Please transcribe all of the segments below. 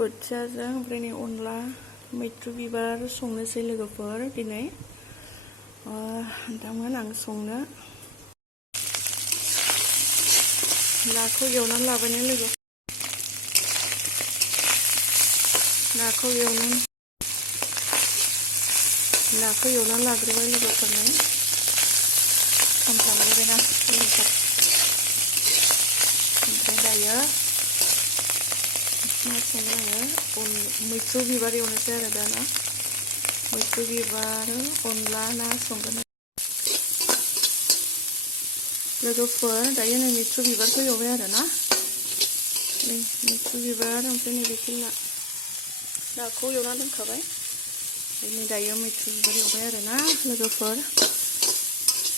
बोथियाजों ओमफ्राय नै अनला मैथ्रु बिबार संनोसै लोगोफोर दिनै दामोन आं संनो नाखौ एवनानै लाबायना लोगो नाखौ एवनानै लाग्रोबाय लोगोफोरनो खामफ्रामलायबायना लोगोफोर ओमफ्राय दायो मा संगोन आङो मैथ्रु बिबार एवनोसै आरो दाना मैथ्रु बिबार अनला ना संगोन लोगोफोर दायो नै मैथ्रु बिबारखौ एवबाय आरो ना नै मैथ्रु बिबार ओमफ्राय नैबेखौ नाखौ एवना दोनखाबाय नै दायो मैथ्रु बिबार एवबाय आरो ना लोगोफोर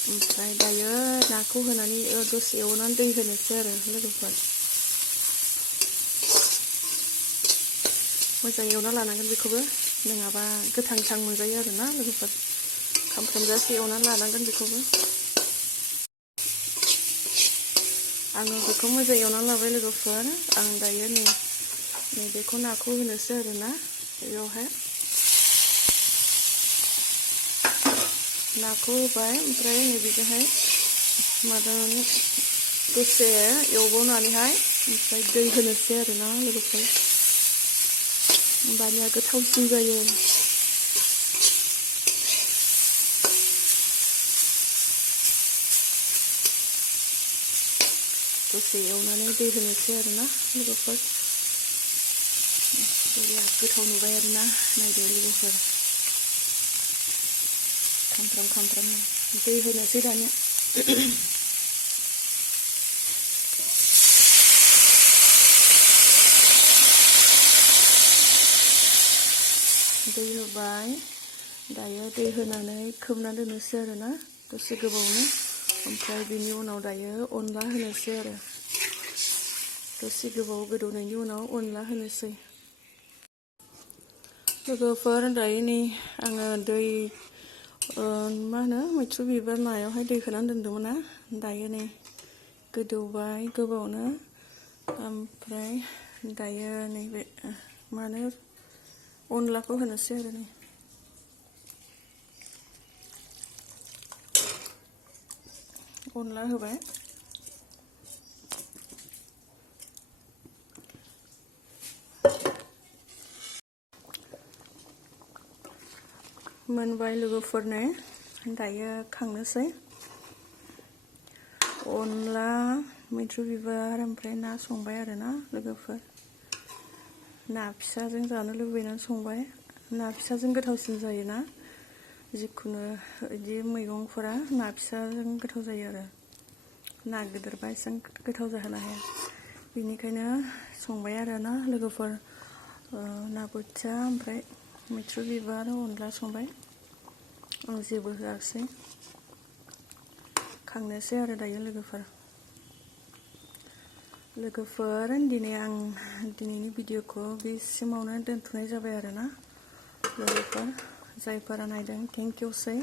ओमफ्राय दायो नाखौ होनानै दसे एवनानै दै होनोसै आरो लोगोफोर मोजां एवना लानांगोन बेखौबो नङाबा गोथां मोनजायो आरो ना लोगोफोर खामफ्रामजासे एवनानै लानांगोन बेखौबो आङो बेखौ मोजां एवनानै लाबाय लोगोफोर आं दायो नैबेखौ नाखौ होनोसै आरो ना बेयावहाय नाखौ होबाय ओमफ्राय नैबेजोंहाय माबानानै दसे एवबावनानैहाय ओमफ्राय दै होनोसै आरो ना लोगोफोर होमबानिया गोथावसिन जायो दसे एवनानै दै होनोसै आरो ना लोगोफोर बरिया गोथाव नुबाय आरो ना नायदो लोगोफोर खामफ्राम दै होनोसै दानिया दै होबाय दायो दै होनानै खोबना दोननोसै आरो ना दसे गोबावनो ओमफ्राय बिनि उनाव दायो अनला होनोसै आरो दसे गोबाव गोदौनायनि उनाव अनला होनोसै लोगोफोर दायो नै आङो दै मा होनो मैथ्रु बिबार नायावहाय दै होनानै दोनदोंमोन ना दायो नै गोदौबाय गोबावनो ओमफ्राय दायो नैबे मा होनो अनलाखौ होनोसै आरो नै अनला होबाय मोनबाय लोगोफोरनो दायो खांनोसै अनला मैथ्रु बिबार ओमफ्राय ना संबाय आरो ना लोगोफोर ना फिसाजों जानो लुबैनानै संबाय ना फिसाजों गोथावसिन जायोना जिखुनु बिदि मैगंफोरा ना फिसाजों गोथाव जायो आरो ना गिदिरबा एसेबां गोथाव जाहोनो हाया बेनिखायनो संबाय आरो ना लोगोफोर ना बोथिया ओमफ्राय मैथ्रु बिबार अनला संबाय आं जेबो होआखिसै खांनोसै आरो दायो लोगोफोर दिनै आं दिनैनि भिडिअखौ बेसिमावनो दोनथ'नाय जाबाय आरो ना लोगोफोर जायफोरा नायदों थेंक इउ सै